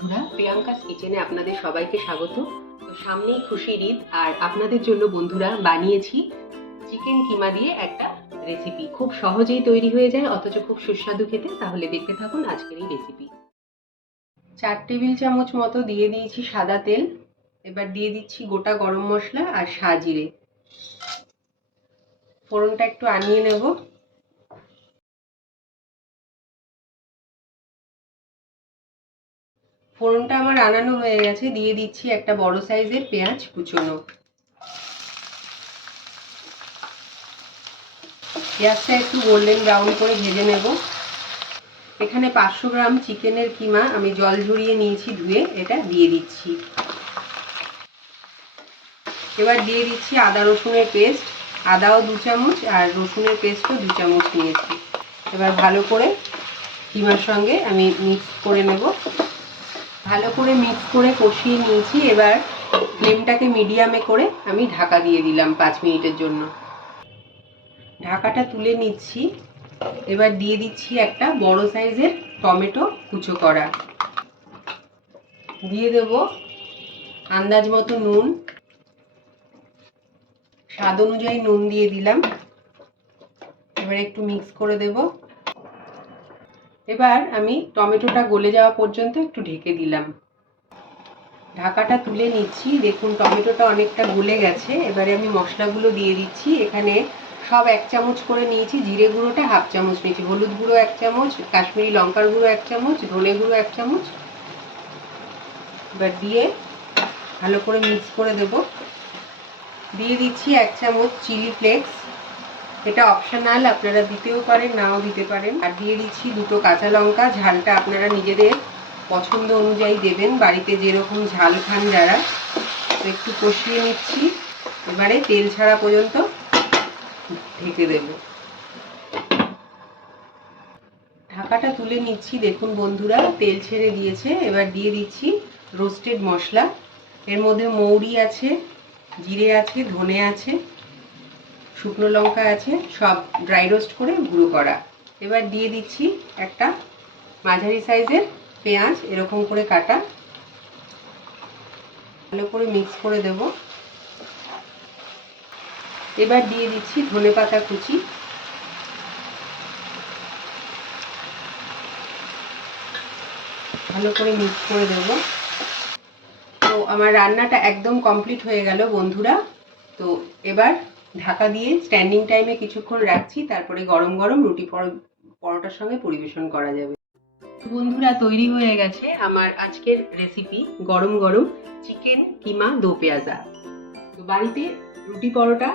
বন্ধুরা, প্রিয়াঙ্কাস কিচেনে আপনাদের সবাইকে স্বাগত। তো সামনেই খুশির ঈদ, আর আপনাদের জন্য বন্ধুরা বানিয়েছি চিকেন কিমা দিয়ে একটা রেসিপি। খুব সহজেই তৈরি হয়ে যায়, অথচ খুব সুস্বাদু খেতে। তাহলে দেখতে থাকুন আজকের এই রেসিপি। 4 টেবিল চামচ মতো দিয়ে দিয়েছি সাদা তেল। এবার দিয়ে দিচ্ছি গোটা গরম মশলা আর সাজিরে। ফোড়নটা একটু আনিয়ে নেব। ফোড়নটা আমার আনানো হয়ে গেছে, দিয়ে দিচ্ছি একটা বড় সাইজের পেঁয়াজ কুচোনো। পেঁয়াজটা একটু গোল্ডেন ব্রাউন করে ভেজে নেব। এখানে 500 গ্রাম চিকেনের কিমা আমি জল ঝরিয়ে নিয়েছি ধুয়ে, এটা দিয়ে দিচ্ছি। এবার দিয়ে দিচ্ছি আদা রসুনের পেস্ট। আদাও 2 চামচ আর রসুনের পেস্টও 2 চামচ নিয়েছি। এবার ভালো করে কিমার সঙ্গে আমি মিক্স করে নেব। ভালো করে মিক্স করে কষিয়ে নিয়েছি। এবার ফ্লেমটাকে মিডিয়ামে করে আমি ঢাকা দিয়ে দিলাম 5 মিনিটের জন্য। ঢাকাটা তুলে নিচ্ছি। এবার দিয়ে দিচ্ছি একটা বড় সাইজের টমেটো কুচো করা। দিয়ে দেব আন্দাজ মতো নুন, স্বাদ অনুযায়ী নুন দিয়ে দিলাম। এবার একটু মিক্স করে দেব। এবার আমি টমেটোটা গলে যাওয়া পর্যন্ত একটু ঢেকে দিলাম। ঢাকাটা তুলে নিচ্ছি। দেখুন টমেটোটা অনেকটা গলে গেছে। এবারে আমি মশলাগুলো দিয়ে দিচ্ছি। এখানে সব 1 চামচ করে নিয়েছি। জিরে গুঁড়োটা হাফ চামচ নিয়েছি, হলুদ গুঁড়ো 1 চামচ, কাশ্মীরি লঙ্কার গুঁড়ো 1 চামচ, ধনে গুঁড়ো 1 চামচ। এবার দিয়ে ভালো করে মিক্স করে দেব। দিয়ে দিচ্ছি 1 চামচ চিলি ফ্লেক্স। এটা অপশনাল, আপনারা দিতেও পারেন নাও দিতে পারেন। আর দিয়ে দিচ্ছি 2টো কাঁচা লঙ্কা। ঝালটা আপনারা নিজেদের পছন্দ অনুযায়ী দেবেন, বাড়িতে যেরকম ঝাল খান যারা। তো একটু কষিয়ে নিচ্ছি। এবারে তেল ছাড়া পর্যন্ত ঢেকে দেব। ঢাকাটা তুলে নিচ্ছি। দেখুন বন্ধুরা তেল ছেড়ে দিয়েছে। এবার দিয়ে দিচ্ছি রোস্টেড মশলা। এর মধ্যে মৌরি আছে, জিরে আছে, ধনে আছে, শুকনো লঙ্কা আছে, সব ড্রাই রোস্ট করে গুঁড়ো করা। এবার দিয়ে দিচ্ছি একটা মাঝারি সাইজের পেঁয়াজ এরকম করে কাটা। ভালো করে মিক্স করে দেব। এবার দিয়ে দিচ্ছি ধনেপাতা কুচি। ভালো করে মিক্স করে দেব। তো আমার রান্নাটা একদম কমপ্লিট হয়ে গেল বন্ধুরা। তো এবার ঢাকা দিয়ে স্ট্যান্ডিং টাইমে কিছুক্ষণ রাখছি, তারপরে গরম গরম রুটি পরোটার সঙ্গে পরিবেশন করা যাবে। বন্ধুরা তৈরি হয়ে গেছে আমার আজকের রেসিপি, গরম গরম চিকেন কিমা দো পেঁয়াজা। তো বাড়িতে রুটি পরোটা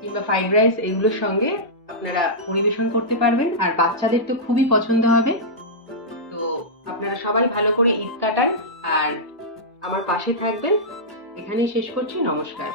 কিংবা ফ্রাইড রাইস এগুলোর সঙ্গে আপনারা পরিবেশন করতে পারবেন, আর বাচ্চাদের তো খুবই পছন্দ হবে। তো আপনারা সবাই ভালো করে ঈদ কাটান আর আমার পাশে থাকবেন। এখানেই শেষ করছি। নমস্কার।